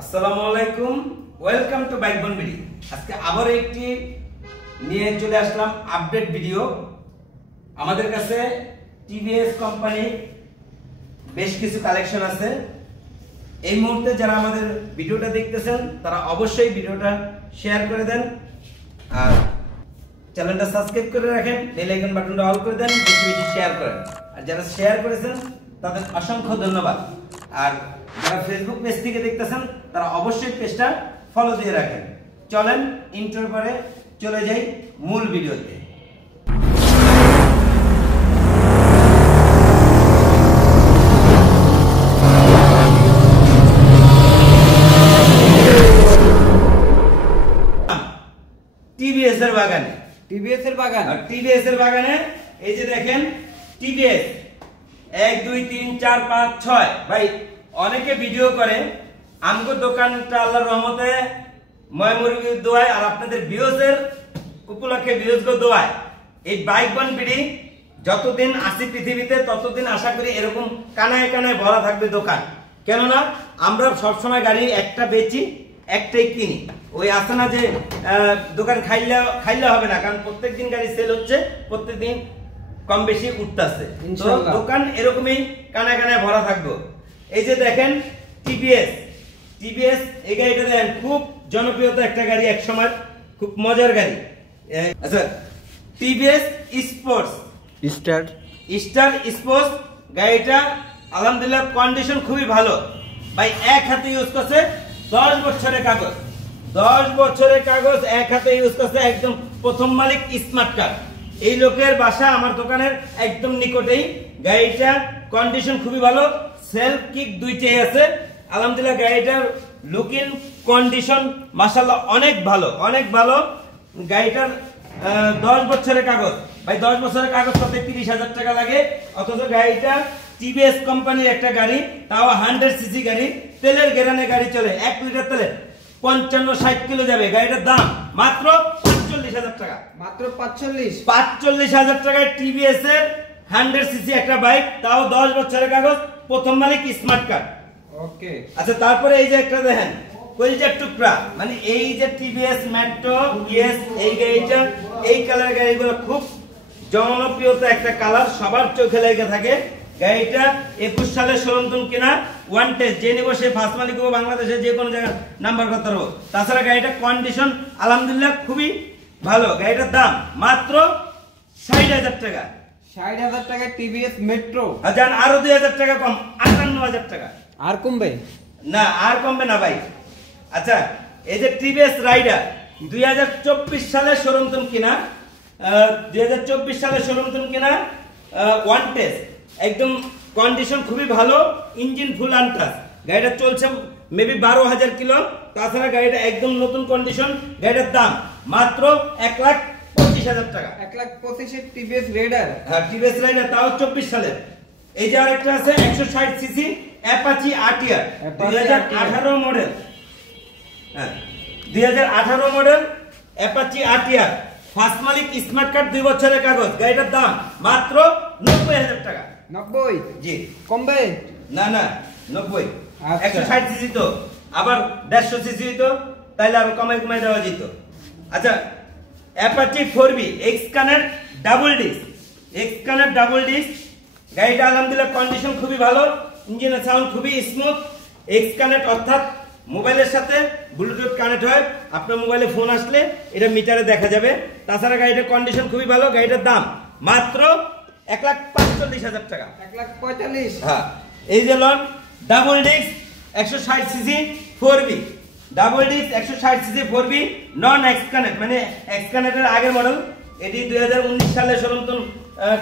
আসসালামু আলাইকুম, welcome to bike বন ভিডিও। আজকে আবার একটি নিয়ে চলে আসলাম আপডেট ভিডিও। আমাদের কাছে টিভিএস কোম্পানি বেশ কিছু কালেকশন আছে। এই মুহূর্তে যারা আমাদের ভিডিওটা দেখতেছেন তারা অবশ্যই ভিডিওটা শেয়ার করে দেন আর চ্যানেলটা সাবস্ক্রাইব করে রাখেন, বেল আইকন বাটনটা অল করে দেন, বেশি বেশি শেয়ার করেন। আর যারা শেয়ার করেছেন তাদের অসংখ্য ধন্যবাদ। আর যারা ফেসবুক পেজ থেকে দেখতেছেন তারা অবশ্যই পেজটা ফলো দিয়ে রাখেন। চলেন ইন্ট্রোর পরে চলে যাই মূল ভিডিওতে। টিভিএস এর বাগানে, টিভিএস এর বাগান, আর টিভিএস এর বাগানে এই যে দেখেন টিভিএস 1 2 3 4 5 6। ভাই অনেকে ভিডিও করে, আমগো দোকানটা আল্লাহর রহমতে ময়মুরগি দোয়ায় আর আপনাদের ভিউজের উপলক্ষে ভিউজগো দোয়ায় এই বাইক বন বিডি যতদিন আসি পৃথিবীতে ততদিন আশা করি এরকম কানায় কানায় ভরা থাকবে দোকান। কেননা আমরা সবসময় গাড়ি একটা বেচি একটাই কিনি। ওই আসে না যে দোকান খাইলে হবে না, কারণ প্রত্যেকদিন গাড়ি সেল হচ্ছে, প্রত্যেকদিন কম বেশি উঠতেছে। তো দোকান এরকমই কানায় কানায় ভরা থাকবে। এই যে দেখেন টিভিএস এই গাড়িটা দেখেন খুব জনপ্রিয়তা একটা গাড়ি, এক সময় খুব মজার গাড়ি। আচ্ছা, টিভিএস স্টার স্পোর্টস গাড়িটা আলহামদুলিল্লাহ কন্ডিশন খুবই ভালো। ভাই এক হাতে ইউজ করছে 10 বছরের কাগজ, 10 বছরের কাগজ এক হাতে ইউজ করছে, একদম প্রথম মালিক স্মার্ট কার্ড। এই লোকের বাসা আমার দোকানের একদম নিকটেই। গাড়িটা কন্ডিশন খুবই ভালো, সেলফ কিক দুইটাই আছে। আলহামদুলিল্লাহ গাড়িটার লুকিং কন্ডিশন মাশাআল্লাহ অনেক ভালো, অনেক ভালো। গাড়িটার 10 বছরের কাগজ। ভাই 10 বছরের কাগজ করতে 30,000 টাকা লাগে, অথচ গাড়িটা টিভিএস কোম্পানির একটা গাড়ি, তাও 100 সিসি গাড়ি, তেলের গেরানে গাড়ি চলে। 1 লিটার তেলে 55-60 কিলো যাবে। গাড়িটার দাম মাত্র 45,000 টাকা, মাত্র 45,000 টাকায় টিভিএস এর 100 সিসি একটা বাইক, তাও 10 বছরের কাগজ, প্রথম মালিক স্মার্ট কার্ড। ওকে। আচ্ছা, তারপরে এই যে একটা দেখেন কলিজার টুকরা, মানে এই যে টিভিএস মেট্রো ইএস, এই গাড়িটা এই কালার গাড়িগুলো খুব জনপ্রিয়তা একটা কালার, সবার চোখে লেগে থাকে। গাড়িটা 21 সালে শোরুম কিনা, ওয়ান টেস্ট যে নিব সে ফার্স্ট মালিক হবো, বাংলাদেশের যে কোনো জায়গায় নাম্বার করতে পারবো। তাছাড়া গাড়িটা কন্ডিশন আলহামদুলিল্লাহ খুবই ভালো। গাড়িটার দাম মাত্র 60,000 টাকা। 60,000 টাকায় টিভিএস মেট্রো। জান আরো 2,000 টাকা কম, 58,000 টাকা। আর কমবে না, আর কমবে না ভাই। আচ্ছা, এই যে টিভিএস রাইডার 2024 সালে শোরুম কিনা, 2024 সালে শোরুম কিনা, ওয়ান টেস্ট, একদম কন্ডিশন খুবই ভালো, ইঞ্জিন ফুল আনটাচ। গাড়িটা চলছে মেবি 12,000 কিলো। তাছাড়া গাড়িটা একদম নতুন কন্ডিশন। গাড়িটার দাম মাত্র 1,25,000 টাকা। 1,25,000 টিভিএস রাইডার। হ্যাঁ, টিভিএস রাইডার, তাও 24 সালের। এই যে আরেকটা আছে 160 সিসি অ্যাপাচি আরটিআর, 2018 মডেল। হ্যাঁ, 2018 মডেল অ্যাপাচি আরটিআর, ফার্স্ট মালিক স্মার্ট কার্ড, 2 বছরের কাগজ। গাড়িটার দাম মাত্র 90,000 টাকা। 90? জি। কমবে? না না, 90। আচ্ছা। 160 সিসি তো, আবার 150 সিসি তো, তাইলে আরো কমাই দেওয়া যেত। আচ্ছা, Apache 4B x-connect double disc, গাড়িটা আলহামদুলিল্লাহ কন্ডিশন খুবই ভালো, ইঞ্জিনের সাউন্ড খুবই স্মুথ। এক্স-কানেক্ট অর্থাৎ মোবাইলের সাথে ব্লুটুথ কানেক্ট হয়, আপনার মোবাইলে ফোন আসলে এটা মিটারে দেখা যাবে। তাছাড়া গাড়িটার কন্ডিশন খুবই ভালো। গাড়িটার দাম মাত্র 1,45,000 টাকা। 1,45,000? হ্যাঁ। এই যে লন double disc 160 CC 4B, double disc 160 CC 4B, non X connect, মানে এক্স-কানেক্টের আগের মডেল। এটি 2019 সালে শোরুম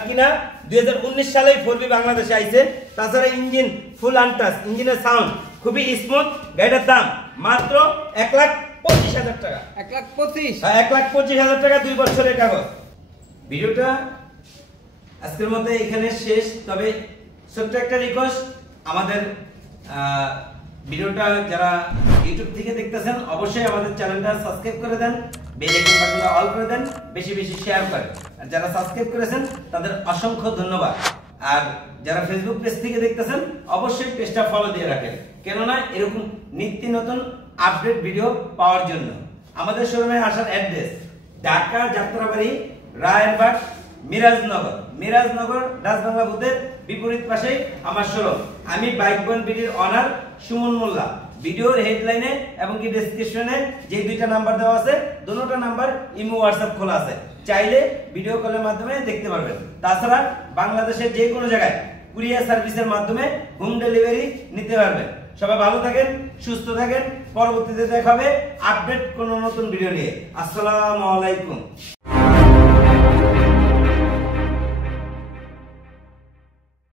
কিনা, 2019 সালে 4B বাংলাদেশে আইছে। তাছাড়া ইঞ্জিন ফুল আনটাচ, ইঞ্জিনের সাউন্ড খুবই স্মুথ। গাড়িটার দাম মাত্র 1,25,000 টাকা। 1,25,000? 1,25,000 টাকা, 2 বছরের কাগজ। ভিডিওটা আজকের মধ্যে এখানে শেষ। তবে ছোট্ট একটা রিকোয়েস্ট, আমাদের ভিডিওটা যারা ইউটিউব থেকে দেখতেছেন অবশ্যই আমাদের চ্যানেলটা সাবস্ক্রাইব করে দেন, বেল আইকন বাটনটা অল করে দেন, বেশি বেশি শেয়ার করেন। আর যারা সাবস্ক্রাইব করেছেন তাদের অসংখ্য ধন্যবাদ। আর যারা ফেসবুক পেজ থেকে দেখতেছেন অবশ্যই পেজটা ফলো দিয়ে রাখেন। কেননা এরকম নিত্য নতুন আপডেট ভিডিও পাওয়ার জন্য। আমাদের শোরুমে আসার অ্যাড্রেস ঢাকা যাত্রাবাড়ি রায়েরবাগ মিরাজনগর রাজবাংলা বুথের বিপরীত পাশেই আমার শোরুম। আমি বাইক পয়েন্ট বিডির অনার সুমন মোল্লা। ভিডিওর হেডলাইনে এবং কি ডেসক্রিপশনে যে দুইটা নাম্বার দেওয়া আছে, দুটোটা নাম্বার ইমো হোয়াটসঅ্যাপ খোলা আছে, চাইলে ভিডিও কলের মাধ্যমে দেখতে পারবেন। তাছাড়া বাংলাদেশের যে কোনো জায়গায় কুরিয়ার সার্ভিসের মাধ্যমে হোম ডেলিভারি নিতে পারবেন। সবাই ভালো থাকেন, সুস্থ থাকেন। পরবর্তীতে দেখা হবে আপডেট কোনো নতুন ভিডিও নিয়ে। আসসালামু আলাইকুম।